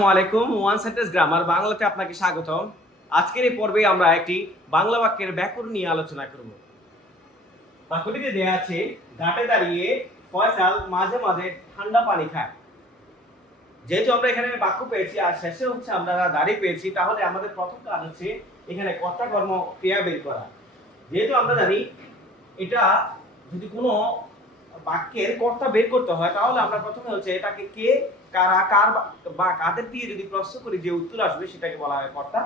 আসসালামু আলাইকুম। One sentence grammar বাংলাতে আপনাকে স্বাগতম। আজকের এই পর্বে আমরা একটি বাংলা বাক্যের ব্যাকরণ নিয়ে আলোচনা করব। বাক্যটিতে দেয়া আছে, ঘাটে দাঁড়িয়ে ফয়সাল মাঝে মাঝে ঠান্ডা পানি খায়। যেহেতু আমরা এখানে বাক্য পেয়েছি আর শেষে হচ্ছে আমরা দাঁড়িয়ে পেয়েছি, তাহলে আমাদের প্রথম কাজ হচ্ছে এখানে কর্তা কর্ম ক্রিয়া বের করা। যেহেতু আমরা জানি এটা যদি কোনো বাক্যের কর্তা বের করতে হয়, তাহলে আমরা প্রথমে হচ্ছে এটাকে কে, কারা, কার বা কাদের দিয়ে যদি প্রশ্ন করি, যে উত্তর আসবে সেটাকে বলা হয় কর্তা।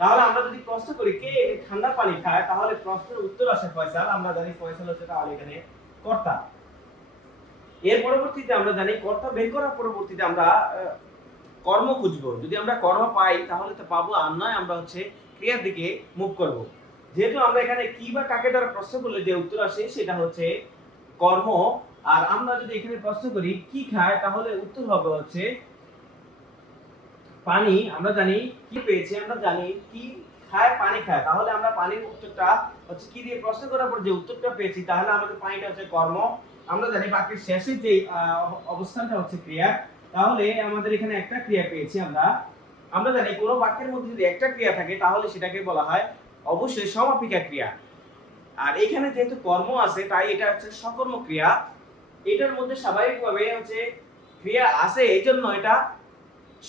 তাহলে আমরা যদি প্রশ্ন করি কে ঠান্ডা পানি খায়, তাহলে প্রশ্নের উত্তর আসে ফয়সাল। আমরা জানি ফয়সাল হচ্ছে তাহলে এখানে কর্তা। এর পরবর্তীতে আমরা জানি কর্তা বের করার পরবর্তীতে আমরা কর্ম খুঁজবো। যদি আমরা কর্ম পাই তাহলে তো পাবো, আর নয় আমরা হচ্ছে ক্রিয়ার দিকে মুভ করব। যেহেতু আমরা এখানে কি বা কাকে দ্বারা প্রশ্ন করলে যে উত্তর আসে সেটা হচ্ছে কর্ম, আর আমরা যদি এখানে প্রশ্ন করি কি খায়, তাহলে উত্তর হবে হচ্ছে পানি। আমরা জানি কি পেয়েছি, আমরা জানি কি খায়, পানি খায়। তাহলে আমরা পানির উত্তরটা হচ্ছে কি দিয়ে প্রশ্ন করার পর যে উত্তরটা পেয়েছি, তাহলে আমাদের পানিটা হচ্ছে কর্ম। আমরা জানি বাক্যের শেষে যে অবস্থানটা হচ্ছে ক্রিয়া, তাহলে আমাদের এখানে একটা ক্রিয়া পেয়েছি আমরা। আমরা জানি কোনো বাক্যের মধ্যে যদি একটা ক্রিয়া থাকে তাহলে সেটাকে বলা হয় অবশ্যই সমাপিকা ক্রিয়া। আর এখানে যেহেতু কর্ম আছে তাই এটা হচ্ছে সকর্ম ক্রিয়া। এটার মধ্যে স্বাভাবিকভাবে হচ্ছে ক্রিয়া আছে, এই জন্য এটা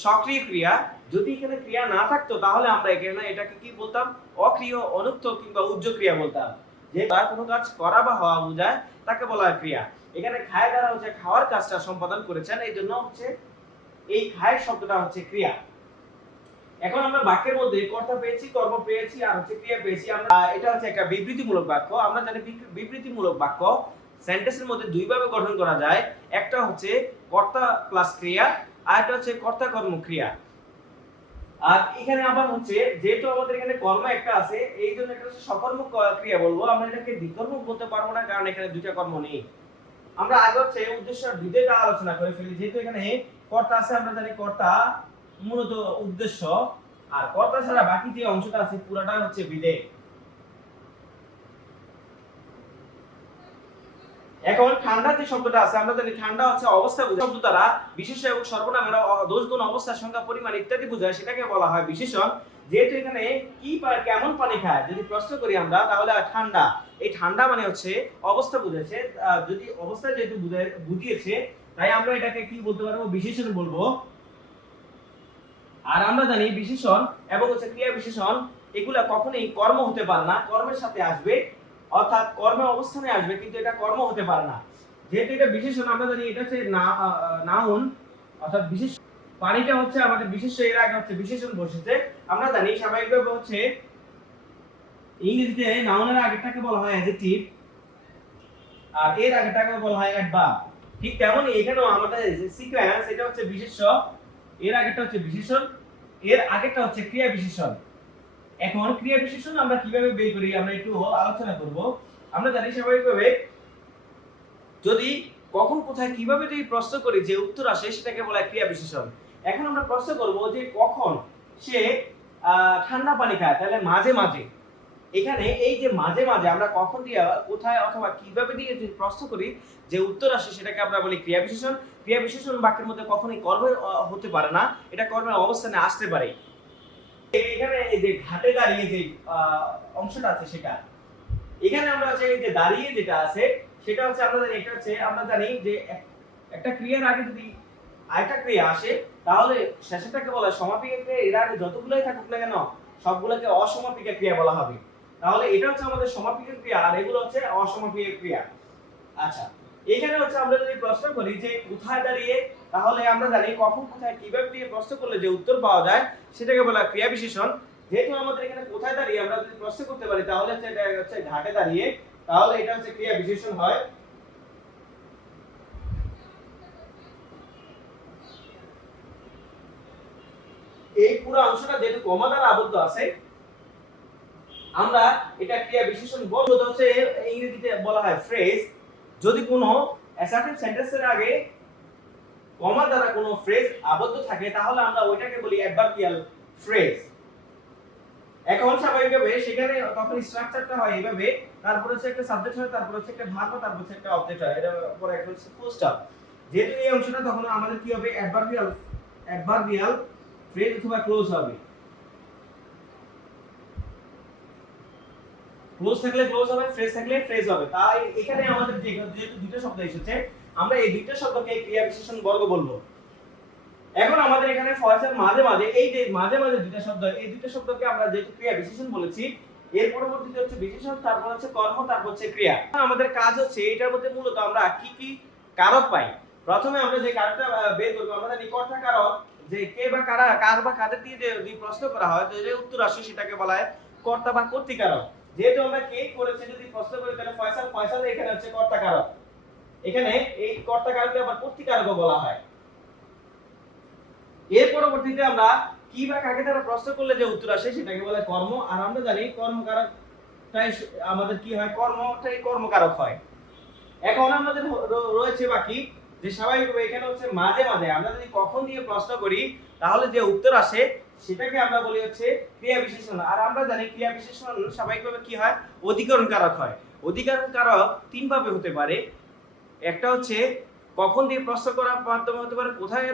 সক্রিয় ক্রিয়া। যদি এখানে ক্রিয়া না থাকতো তাহলে আমরা এখানে এটাকে কি বলতাম, অক্রিয়, অনুক্ত কিংবা উজ্জ ক্রিয়া বলতাম। যে তার কোনো কাজ করা বা হওয়া বোঝায় তাকে বলা হয় ক্রিয়া। এখানে খায় দ্বারা হচ্ছে খাওয়ার কাজটা সম্পাদন করেছেন, এই জন্য হচ্ছে এই খায় শব্দটা হচ্ছে ক্রিয়া। এখন আমরা বাক্যের মধ্যে কর্তা পেয়েছি, কর্ম পেয়েছি, আর হচ্ছে ক্রিয়া পেয়েছি। আমরা এটা হচ্ছে একটা বিবৃতিমূলক বাক্য। আমরা জানি বিবৃতিমূলক বাক্য সেন্টেন্সের মধ্যে দুই ভাবে গঠন করা যায়। একটা হচ্ছে কর্তা প্লাস ক্রিয়া, আর একটা হচ্ছে কর্তা কর্ম ক্রিয়া। আর এখানে আবার হচ্ছে যেহেতু আমাদের এখানে কর্ম একটা আছে, এই জন্য এটা হচ্ছে সকর্ম ক্রিয়া বলবো। আমরা এটাকে দ্বিকর্ম বলতে পারবো না, কারণ এখানে দুইটা কর্ম নেই। আমরা আগে হচ্ছে উদ্দেশ্য আর বিধেয়টা আলোচনা করে ফেলি। যেহেতু এখানে কর্তা আছে, আমরা জানি কর্তা মূলত উদ্দেশ্য, আর কর্তা ছাড়া বাকি যে অংশটা আছে পুরোটা হচ্ছে বিধেয়। এখন ঠান্ডা যে শব্দটা আছে, আমরা জানি ঠান্ডা হচ্ছে অবস্থা বোঝায়। শব্দ দ্বারা বিশেষ্য এবং সর্বনামের দোষ গুণ, অবস্থা, সংখ্যা, পরিমাণ ইত্যাদি বোঝায়, সেটাকে বলা হয় বিশেষণ। যেহেতু এখানে কি কেমন পানি খায় যদি প্রশ্ন করি আমরা, তাহলে ঠান্ডা, এই ঠান্ডা মানে হচ্ছে অবস্থা বুঝেছে। যদি অবস্থা যেহেতু বুঝিয়েছে, তাই আমরা এটাকে কি বলতে পারবো, বিশেষণ বলবো। আর আমরা জানি বিশেষণ এবং হচ্ছে ক্রিয়া বিশেষণ এগুলা কখনোই কর্ম হতে পারে না, কর্মের সাথে আসবে, অর্থাৎ কর্মের অবস্থানে আসবে, কিন্তু এটা কর্ম হতে পারে না। যেহেতু এটা বিশেষণ, আমরা জানি এটা হচ্ছে নাউন, অর্থাৎ বিশেষ। পানিটা হচ্ছে আমাদের বিশেষ্য, এর আগে হচ্ছে বিশেষণ বসেছে। আমরা জানি স্বাভাবিকভাবে হচ্ছে ইংরেজিতে নাউনের আগেরটাকে বলা হয় অ্যাডজেক্টিভ, আর এর আগেরটাকে বলা হয় অ্যাডভার্ব। ঠিক তেমনই এখানেও আমাদের যে সিকোয়েন্স, এটা হচ্ছে বিশেষ্য, এর আগেরটা হচ্ছে বিশেষণ, এর আগেরটা হচ্ছে ক্রিয়া বিশেষণ। এখন ক্রিয়া বিশেষণ আমরা কিভাবে বের করি আমরা একটু আলোচনা করব। আমরা জানি স্বাভাবিকভাবে যদি কখন কোথায় কিভাবে যদি প্রশ্ন করি যে উত্তর আসে, সেটাকে বলা হয় ক্রিয়া বিশেষণ। এখন আমরা প্রশ্ন করব যে কখন সে ঠান্ডা পানি খায়, তাহলে মাঝে মাঝে। এখানে এই যে মাঝে মাঝে আমরা কখন দিয়ে, কোথায় অথবা কিভাবে দিয়ে যদি প্রশ্ন করি যে উত্তর আসে, সেটাকে আমরা বলি ক্রিয়া বিশেষণ। ক্রিয়া বিশেষণ বাক্যের মধ্যে কখনোই কর্মের হতে পারে না, এটা কর্মের অবস্থানে আসতে পারে। এখানে এই যে ঘাটে দাঁড়িয়ে যে অংশটা আছে, সেটা এখানে আমরা হচ্ছে এই যে দাঁড়িয়ে যেটা আছে, সেটা হচ্ছে আমরা জানি এটা হচ্ছে, আমরা জানি যে একটা ক্রিয়ার আগে যদি আরেকটা ক্রিয়া আসে, তাহলে শেষেরটাকে বলা হয় সমাপিকা ক্রিয়া। এর আগে যতগুলাই থাকুক না কেন সবগুলোকে অসমাপিকা ক্রিয়া বলা হবে। তাহলে এটা হচ্ছে আমাদের সমাপিকা ক্রিয়া, আর এগুলো হচ্ছে অসমাপিকা ক্রিয়া। আচ্ছা, এখানে হচ্ছে আমরা যদি প্রশ্ন করি যে কোথায় দাঁড়িয়ে, তাহলে আমরা জানি কখন কোথায় কিভাবে দিয়ে প্রশ্ন করলে যে উত্তর পাওয়া যায়, সেটাকে বলা হয় ক্রিয়া বিশেষণ। যেহেতু আমাদের এখানে কোথায় দাঁড়িয়ে আমরা যদি প্রশ্ন করতে পারি, তাহলে এটা হচ্ছে ঘাটে দাঁড়িয়ে, তাহলে এটা হচ্ছে ক্রিয়া বিশেষণ হয়। এই পুরো অংশটা যেহেতু কমা দ্বারা আবদ্ধ আছে, আমরা এটা ক্রিয়া বিশেষণ বলবো। তো হচ্ছে ইংরেজিতে বলা হয় ফ্রেজ। যদি কোনো অ্যাসার্টিভ সেন্টেন্সের আগে কমা দ্বারা কোনো ফ্রেজ আবদ্ধ থাকে, তাহলে আমরা ওইটাকে বলি অ্যাডভার্বিয়াল ফ্রেজ। এখন স্বাভাবিকভাবে সেখানে তখন স্ট্রাকচারটা হয় এইভাবে, তারপর হচ্ছে একটা সাবজেক্ট হয়, তারপর হচ্ছে একটা ভার্ব, তারপর হচ্ছে একটা অবজেক্ট হয়, এর পরে একটা হচ্ছে ফুল স্টপ। যেহেতু এই অংশটা তখন আমাদের কি হবে, অ্যাডভার্বিয়াল ফ্রেজ অথবা ক্লোজ হবে। ক্লোজ থাকলে ক্লোজ হবে, ফ্রেজ থাকলে ফ্রেজ হবে। তাই এখানে আমাদের যেহেতু দুটো শব্দ এসেছে, আমরা এই দুটো শব্দকে ক্রিয়া বিশেষণ বর্গ বলবো। এখন আমাদের এখানে ফয়েজের মাঝে মাঝে এই যে মাঝে মাঝে দুটো শব্দ, এই দুটো শব্দকে আমরা যেহেতু ক্রিয়া বিশেষণ বলেছি, এর পরবর্তীতে হচ্ছে বিশেষণ, তারপর হচ্ছে কর্ম, তারপর হচ্ছে ক্রিয়া। আমাদের কাজ হচ্ছে এটার মধ্যে মূলত আমরা কি কি কারক পাই। প্রথমে আমরা যে কারকটা বের করব, আমরা জানি কর্তা কারক, যে কে বা কারা, কার বা কাদের দিয়ে যদি প্রশ্ন করা হয় তো যে উত্তর আসে সেটাকে বলা হয় কর্তা বা কর্তৃকারক। যেহেতু আমরা কে করেছে যদি প্রশ্ন করি তাহলে ফয়সাল, ফয়সাল এখানে হচ্ছে কর্তা কারক। এখানে এই কর্তা কারককে আবার কর্তৃকারকও বলা হয়। এর পরবর্তীতে আমরা কি বা কাকে দ্বারা প্রশ্ন করলে যে উত্তর আসে সেটাকে বলে কর্ম। আর আমরা জানি কর্মকারকটাই আমাদের কি হয়, কর্মটাই কর্মকারক হয়। এখন আমাদের রয়েছে বাকি যে স্বাভাবিকভাবে এখানে হচ্ছে মাঝে মাঝে আমরা যদি কখন দিয়ে প্রশ্ন করি তাহলে যে উত্তর আসে সেটাকে আমরা বলি হচ্ছে ক্রিয়া বিশেষণ। আর আমরা জানি ক্রিয়া বিশেষণ স্বাভাবিকভাবে কি হয়, অধিকরণ কারক হয়। অধিকরণ কারক তিন ভাবে হতে পারে। একটা হচ্ছে কখন দিয়ে প্রশ্ন করার মাধ্যমে হতে পারে, কোথায়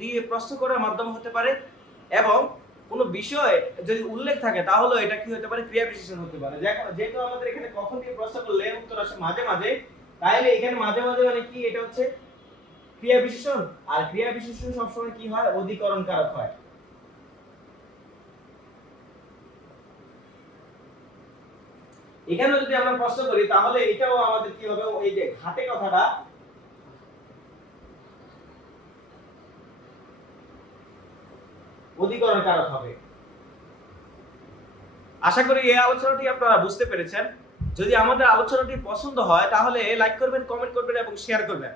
দিয়ে প্রশ্ন করার মাধ্যমে হতে পারে, এবং কোনো বিষয় যদি উল্লেখ থাকে তাহলে এটা কি হতে পারে, ক্রিয়া বিশেষণ হতে পারে। যেহেতু আমাদের এখানে কখন দিয়ে প্রশ্ন করলে উত্তর আসে মাঝে মাঝে, তাইলে এখানে মাঝে মাঝে মানে কি, এটা হচ্ছে ক্রিয়া বিশেষণ। আর ক্রিয়া বিশেষণ সবসময় কি হয়, অধিকরণ কারক হয়। এখানে যদি আমরা প্রশ্ন করি তাহলে এটাও আমাদের কি হবে, এই যে ঘাটে কথাটা অধিকরণ কারক হবে। আশা করি এই আলোচনাটি আপনারা বুঝতে পেরেছেন। যদি আমাদের আলোচনাটি পছন্দ হয় তাহলে লাইক করবেন, কমেন্ট করবেন এবং শেয়ার করবেন।